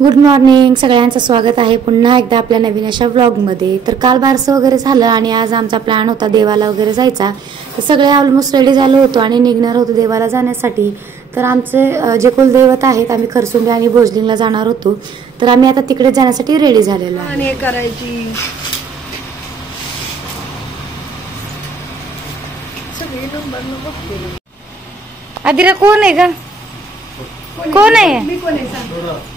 Good morning, सगळ्यांचं स्वागत आहे पुन्हा एकदा आपल्या नवीन अशा व्लॉगमध्ये। तर काल बारसं वगैरे झालं आणि आज आमचा प्लॅन होता देवाला वगैरे जायचा। तर सगळे ऑलमोस्ट रेडी झालो होतो आणि निघणार होतो देवाला जाण्यासाठी। तर आमचे जे कुलदैवत आहेत आम्ही खरसुंडी आणि भोजलिंगला जाणार होतो। तर आम्ही आता तिकडे जाण्यासाठी रेडी झालेलो आहे। आणि करायची सगळे नंबर बघते। आदिरा कोण आहे ग? कोण आहे? मी कोण आहे सांग?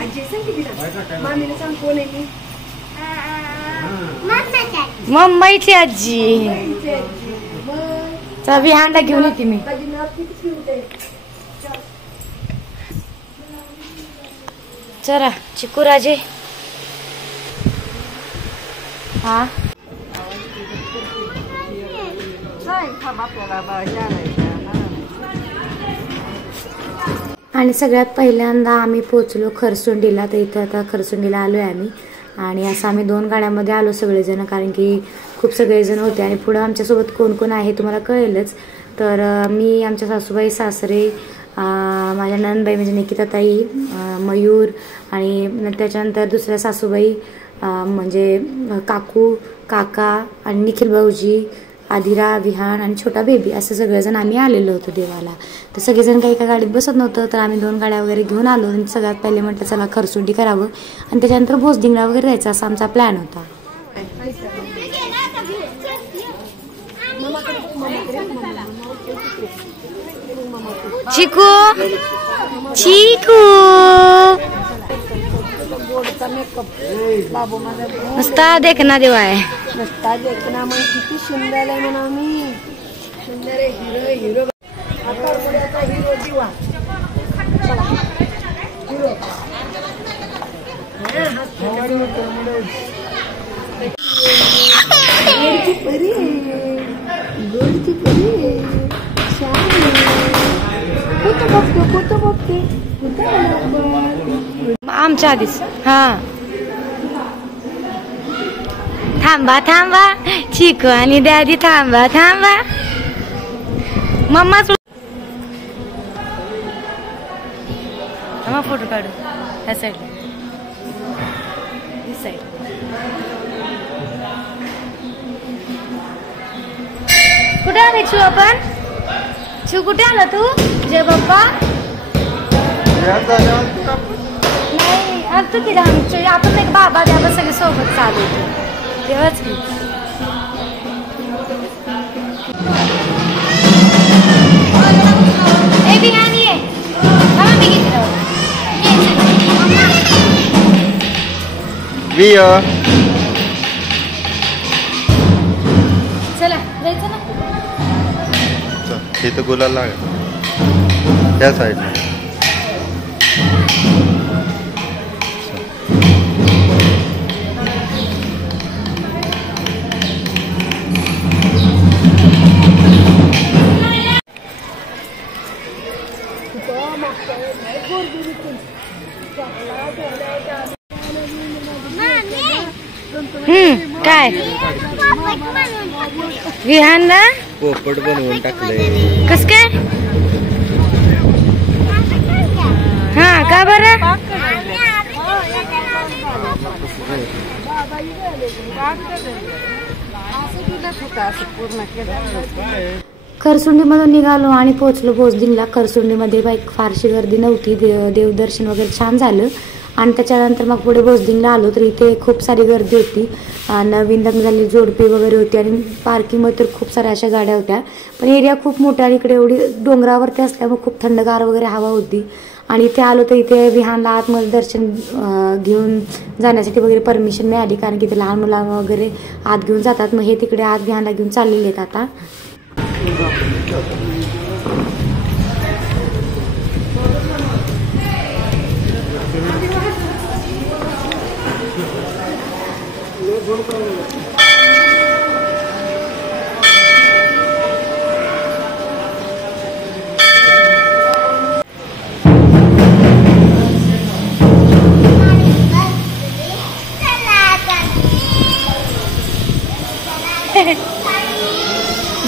आजी सांग की तिला। मामीने सांग कोण आहे मी? मम्मीची आजी। चल विहानला घेऊन येते मी। चला चिकू राजे। हा आणि सगळ्यात पहिल्यांदा आम्ही पोहोचलो खरसुंडीला। तर इथं आता खरसुंडीला आलोय आम्ही आणि असं आम्ही 2 गाड्यामध्ये आलो सगळेजण, कारण की खूप सगळेजण होते आणि पुढे आमच्यासोबत कोण कोण आहे तुम्हाला कळेलच। तर मी, आमच्या सासूबाई, सासरे, माझ्या नंदबाई म्हणजे निकिता ताई, मयूर आणि त्याच्यानंतर दुसऱ्या सासूबाई म्हणजे काकू, काका आणि निखिल भाऊजी, आदिरा, विहान आणि छोटा बेबी, असं सगळेजण आम्ही आलेलो होतो देवाला। तर सगळेजण काही एका गाडीत बसत नव्हतं, तर आम्ही 2 गाड्या वगैरे घेऊन आलो आणि सगळ्यात पहिले म्हटलं चला खरसुंडी करावं आणि त्याच्यानंतर भोजदिंगला वगैरे जायचं, असा आमचा प्लॅन होता। चिकू चिकू नुसता देखना देवा आहे, नुसता देखना मग किती सुंदर आहे म्हणा। मी सुंदर आहे, हिरो हिरो आता हिरो दिवा हिरो। गोडची परी गोडची परी कुठं बघते आमच्या आधीच। हा थांबा थांबा चिकू आणि डॅडी, थांबा थांबा मम्मा। मम्मा फोटो काढू ह्या साईड, ही साईड। कुठे आले शिव आपण? शिव कुठे आला तू? जय बाप्पा नाही आता की आपण एक बाबा द्या सगळे सोबत चालू तेव्हाच की। चला जायचं ना, हे तर गुलाल लागेल त्या साईडला। काय विहान ना पोपट बनवून टाकले। कस काय? हा का बरं? खरसुंडीमधून निघालो आणि पोहोचलो भोजदिंगला। खरसुंडीमध्ये बाईक फारशी गर्दी नव्हती, देवदर्शन वगैरे छान झालं आणि त्याच्यानंतर मग पुढे भोजदिंगला आलो तर इथे खूप सारी गर्दी होती। नवीन लग्न झालेली जोडपी वगैरे होती आणि पार्किंगमध्ये तर खूप साऱ्या अशा गाड्या होत्या, पण एरिया खूप मोठा आणि इकडे एवढी डोंगरावरती असल्यामुळे खूप थंडगार वगैरे हवा होती। आणि इथे आलो तर इथे विहानला आतमध्ये दर्शन घेऊन जाण्यासाठी वगैरे परमिशन मिळाली, कारण की ते लहान मुलांना वगैरे आत घेऊन जातात। मग हे तिकडे आत विहानला घेऊन चाललेले आहेत आता।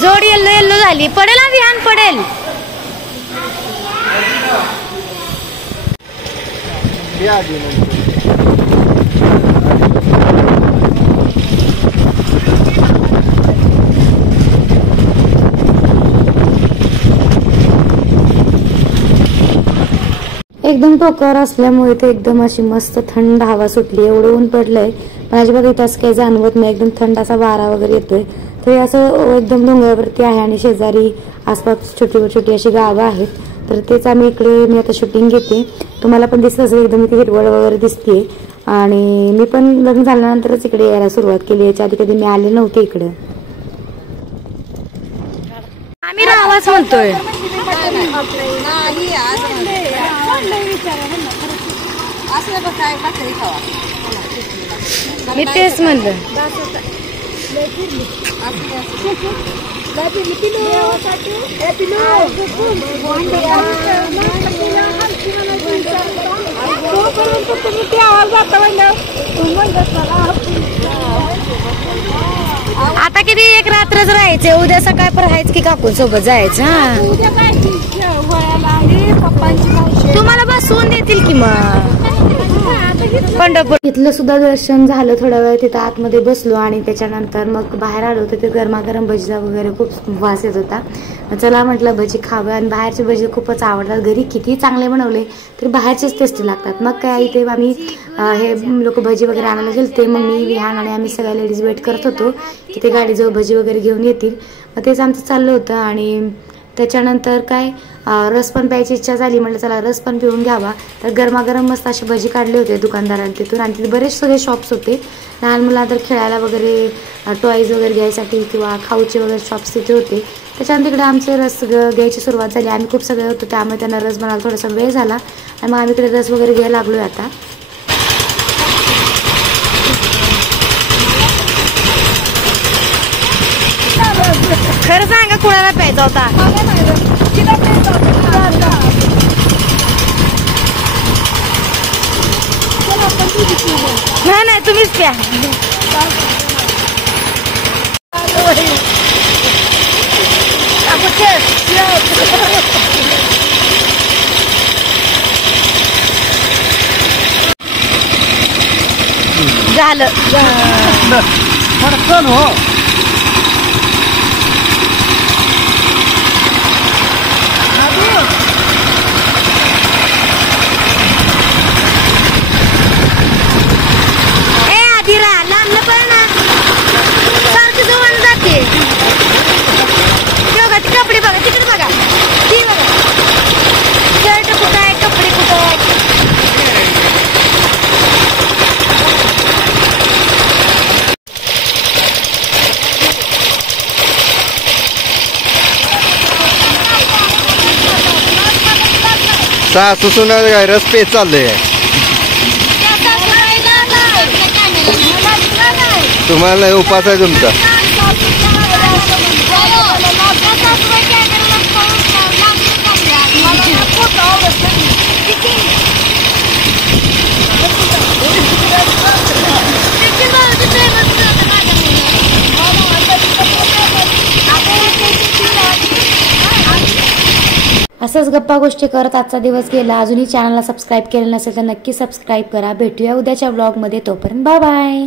जोडी येल्लो येल्लो झाली, पडेल हा विहान पडेल। हे आधी नंतर एकदम टोकावर असल्यामुळे ते एकदम अशी मस्त थंड हवा सुटली. एवढं ऊन पडलंय पण अजिबात इथं असं काही जाणवत नाही. एकदम थंड असा वारा वगैरे येतोय. तर असं एकदम डोंगरावरती आहे आणि शेजारी आसपास छोटी छोटी अशी गावं आहेत. तर तेच आम्ही इकडे मी आता शूटिंग घेते. तुम्हाला पण दिसत असेल एकदम इथे हिरवळ वगैरे दिसते. आणि मी पण लग्न झाल्यानंतरच इकडे यायला सुरुवात केली. याच्या आधी कधी मी आले नव्हते इकडे. आम्ही राहावाच म्हणतोय. मी तेच म्हणलं. आता किती एक रात्रच राहायचं. उद्या सकाळ पण राहायचं की काकून सोबत जायचं. तुम्हाला बसवून देतील की मग पंढरपूर. इथलं सुद्धा दर्शन झालं. थोडा वेळ तिथं आतमध्ये बसलो आणि त्याच्यानंतर मग बाहेर आलो. तिथे गरमागरम भजीचा वगैरे खूप वास येत होता. चला म्हटलं भजी खावं. आणि बाहेरचे भजी खूपच आवडतात. घरी किती चांगले बनवले तरी बाहेरचेच टेस्टी लागतात. मग काय इथे आम्ही हे लोक भजी वगैरे आणायला गेलते. मग मी विहान आणि आम्ही सगळ्या लेडीज वेट करत होतो की ते गाडीजवळ भजी वगैरे घेऊन येतील. मग तेच आमचं चाललं होतं. आणि त्याच्यानंतर काय रस पण प्यायची इच्छा झाली. म्हटलं चला रस पण पिऊन घ्यावा. तर गरमागरम मस्त असे भजी काढले होते दुकानदारांनी तिथून. आणि तिथे बरेच सगळे शॉप्स होते. लहान मुलांना तर खेळायला वगैरे टॉईज वगैरे घ्यायसाठी किंवा खाऊचे वगैरे शॉप्स तिथे होते. त्याच्यानंतर तिकडे आमचे रस घ्यायची सुरुवात झाली. आम्ही खूप सगळे होतो त्यामुळे त्यांना रस बनायला थोडासा वेळ झाला. आणि मग आम्ही इकडे रस वगैरे घ्यायला लागलो आहे आता. खरं सांगा कुणाला प्यायचा होता? नाही तुम्हीच प्या. झालं हो. कपडे बघा तिकडे बघा. ती बघा शर्ट कुठं आहे कपडे कुठं आहे. सासू सुना काय रस पेच चाललंय. तुम्हाला उपास आहे तुमचा. असंच गप्पा गोष्टी करत आजचा दिवस गेला. अजूनही चॅनलला सबस्क्राईब केलं नसेल तर नक्की सबस्क्राईब करा. भेटूया उद्याच्या व्लॉगमध्ये. तोपर्यंत बाय बाय.